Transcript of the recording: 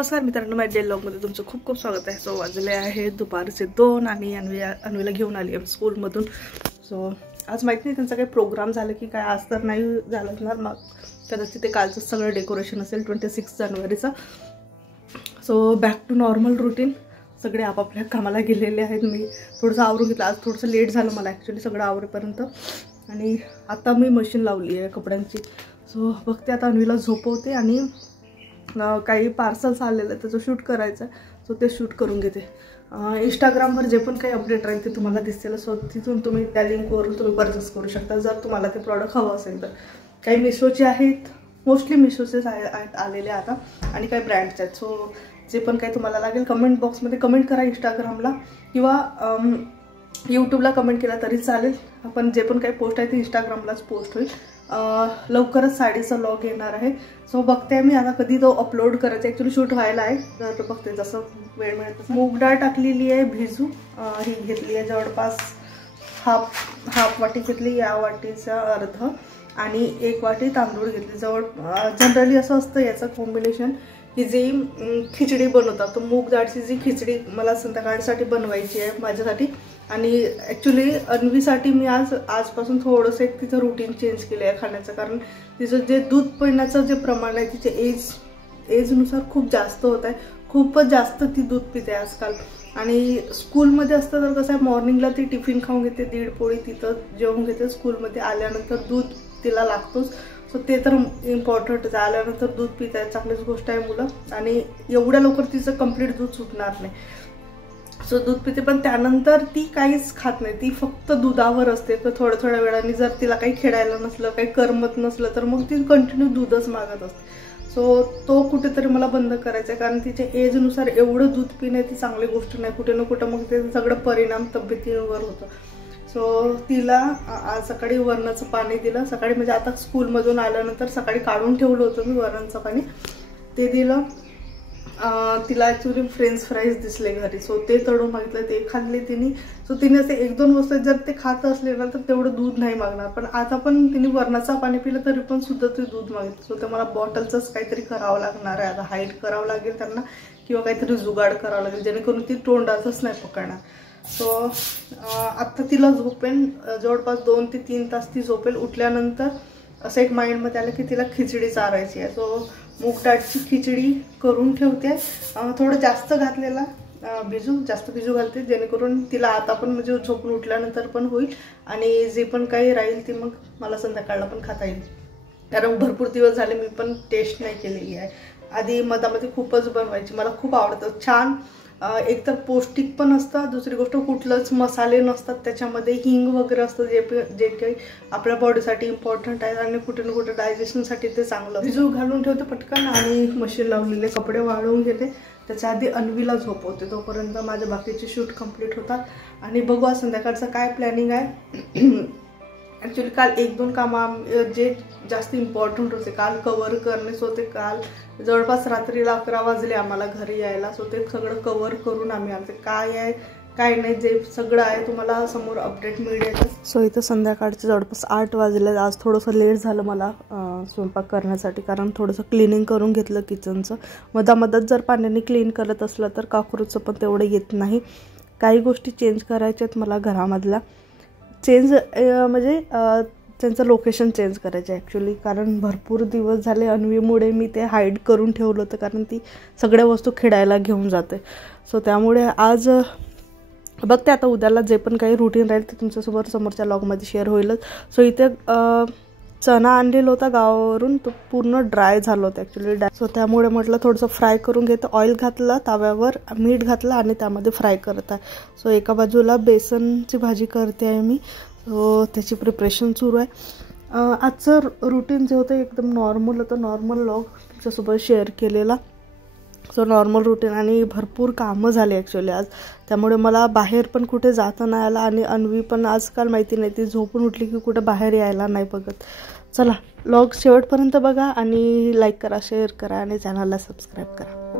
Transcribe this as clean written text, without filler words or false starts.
नमस्कार मित्रांनो, माझ्या ब्लॉगमध्ये तुमचं खूप खूप स्वागत आहे। सो वाजले आहे दुपारचे 2 आणि अन्वीला घेऊन आली आहे स्कूलमधून। सो आज माहिती नाही त्यांचा काही प्रोग्राम झाला की काय, आज तर नाही झालं, मग कदाचित ते कालचं सगळं डेकोरेशन असेल 26 जानेवारीचं। So back to normal routine, सगळे आपापल्या कामाला गेलेले आहेत। मी थोडंसं आवरून घेतलं, आज थोडंसं लेट झालं मला ॲक्च्युली सगळं आवरेपर्यंत। आणि आता मी मशीन लावली आहे कपड्यांची। सो बघते आता अन्वीला झोपवते आणि काही पार्सल्स आलेले त्याचं शूट करायचं आहे, सो ते शूट करून घेते। इंस्टाग्रामवर जे पण काही अपडेट राहील ते तुम्हाला दिसतील, सो तिथून तुम्ही त्या लिंकवरून तुम्ही परचेस करू शकता जर तुम्हाला ते प्रॉडक्ट हवं असेल तर। काही मिशोचे आहेत, मोस्टली मिशोचेच आहेत आलेले आता, आणि काही ब्रँड्सचे आहेत। सो जे पण काही तुम्हाला लागेल कमेंट बॉक्समध्ये कमेंट करा, इंस्टाग्रामला किंवा यूट्यूबला कमेंट केला तरी चालेल। आपण जे पण काही पोस्ट आहे ते इंस्टाग्रामलाच पोस्ट होईल। लवकरच साडीचा व्लॉग येणार आहे। सो बघते मी आता कधी तो अपलोड करायचा, ॲक्च्युली शूट व्हायला आहे तर बघते जसं वेळ मिळेल तसं। मूग डाळ टाकलेली आहे भिजू, ही घेतली आहे जवळपास हाफ वाटी घेतली, या वाटीचा अर्ध, आणि 1 वाटी तांदूळ घेतली। जनरली असं असतं याचं कॉम्बिनेशन की जी खिचडी बनवतात, तो मूग डाळची जी खिचडी मला संध्याकाळसाठी बनवायची आहे माझ्यासाठी। आणि ॲक्च्युली अन्वीसाठी मी आजपासून थोडंसं एक तिचं रुटीन चेंज केलं आहे खाण्याचं, कारण तिचं जे दूध पिण्याचं जे प्रमाण आहे तिचे एजनुसार खूप जास्त होत आहे, खूपच जास्त ती दूध पिते आजकाल। आणि स्कूलमध्ये असतं तर कसं आहे, मॉर्निंगला ती टिफिन खाऊन घेते, 1.5 पोळी तिथं जेवून घेते, स्कूलमध्ये आल्यानंतर दूध तिला लागतोच। सो ते तर इम्पॉर्टंट, आल्यानंतर दूध पित आहे, चांगलीच गोष्ट आहे मुलं, आणि एवढ्या लवकर तिचं कंप्लीट दूध सुटणार नाही। सो दूध पिते, पण त्यानंतर ती काहीच खात नाही, ती फक्त दुधावर असते। तर थोड्या वेळाने जर तिला काही खेळायला नसलं, काही करमत नसलं तर मग ती कंटिन्यू दूधच मागत असते। सो तो कुठेतरी मला बंद करायचा आहे, कारण तिच्या एजनुसार एवढं दूध पिणे ती चांगली गोष्ट नाही, कुठे ना कुठं मग ते सगळं परिणाम तब्येतीवर होतं। सो तिला आज सकाळी वरणाचं पाणी दिलं, सकाळी म्हणजे आता स्कूलमधून आल्यानंतर सकाळी काढून ठेवलं होतं मी वरणाचं पाणी, ते दिलं। तिला ॲक्च्युली फ्रेंच फ्राईज दिसले घरी, सो ते तळून मागितलं, ते खाल्ले तिने। सो तिने असे 1-2 वस्तू जर ते खात असले ना तर तेवढं दूध नाही मागणार, पण आता पण तिने वरणाचं पाणी पिलं तरी पण सुद्धा ते दूध मागितलं। सो तर मला बॉटलचंच काहीतरी करावं लागणार आहे आता, हाईड करावं लागेल त्यांना किंवा काहीतरी जुगाड करावं लागेल जेणेकरून ती तोंडातच नाही पकडणार। सो आत्ता तिला झोपेन, जवळपास 2 ते 3 तास ती झोपेल। उठल्यानंतर असं एक माइंडमध्ये आलं की तिला खिचडी चारायची आहे। सो मूग डाळची खिचडी करून ठेवते, थोडं जास्त घातलेला जास्त भिजू घालते जेणेकरून तिला आता पण म्हणजे झोपून उठल्यानंतर पण होईल, आणि जे पण काही राहील ते मग मला संध्याकाळला पण खाता येईल, कारण भरपूर दिवस झाले मी पण टेस्ट नाही केलेली आहे। आधी मधामध्ये खूपच बनवायची, मला खूप आवडतं, छान एकतर पौष्टिक पण असतं, दुसरी गोष्ट कुठलंच मसाले नसतात त्याच्यामध्ये, हिंग वगैरे असतं जे काही आपल्या बॉडीसाठी इम्पॉर्टंट आहे, आणि कुठे ना कुठे डायजेशनसाठी ते चांगलं। भिजू घालून ठेवते पटकन, आणि मशीन लावलेले कपडे वाळवून घेते, त्याच्या आधी अन्वीला झोपवते, तोपर्यंत माझे बाकीचे शूट कंप्लीट होतात। आणि बघू संध्याकाळचं काय प्लॅनिंग आहे। ॲक्च्युली काल 1-2 कामं जे जास्त इम्पॉर्टंट होते काल कवर करणे, सो ते काल जवळपास रात्रीला 11 वाजले आम्हाला घरी यायला। सो ते सगळं कवर करून आम्ही आमचे काय आहे काय नाही जे सगळं आहे तुम्हाला समोर अपडेट मिळेल। सो इथं संध्याकाळचे जवळपास 8 वाजले, आज थोडंसं लेट झालं मला स्वयंपाक करण्यासाठी, कारण थोडंसं क्लिनिंग करून घेतलं किचनचं। मधामधात जर पाण्याने क्लीन करत असलं तर कॉकरोचचं पण तेवढं येत नाही। काही गोष्टी चेंज करायच्या आहेत मला घरामधल्या, चेंज म्हणजे त्यांचं लोकेशन चेंज करायचं आहे ॲक्च्युली, कारण भरपूर दिवस झाले अन्वीमुळे मी ते हाईड करून ठेवलं होतं, कारण ती सगळ्या वस्तू खेळायला घेऊन जाते। सो त्यामुळे आज बघते आता उद्याला जे पण काही रुटीन राहील ते तुमच्यासोबत समोरच्या व्लॉगमध्ये शेअर होईलच। सो इथे चणा आणलेला होता गावावरून, तो पूर्ण ड्राय झालं होतं ॲक्च्युली, सो त्यामुळे म्हटलं थोडंसं फ्राय करून घेतं। ऑइल घातलं ताव्यावर, मीठ घातलं आणि त्यामध्ये फ्राय करत आहे। सो एका बाजूला बेसनची भाजी करते आहे मी, सो त्याची प्रिपरेशन सुरू आहे। आजचं रुटीन जे होतं एकदम नॉर्मल होतं, नॉर्मल व्लॉग तुमच्यासोबत शेअर केलेला। सो नॉर्मल रुटीन, आणि भरपूर कामं झाली ॲक्च्युली आज, त्यामुळे मला बाहेर पण कुठे जाता नाही आला, आणि अन्वी पण आजकाल माहिती नाही ती झोपून उठली की कुठे बाहेर यायला नाही बघत। चला व्लॉग शेवटपर्यंत बघा, आणि लाईक करा, शेअर करा, आणि चॅनलला सबस्क्राईब करा।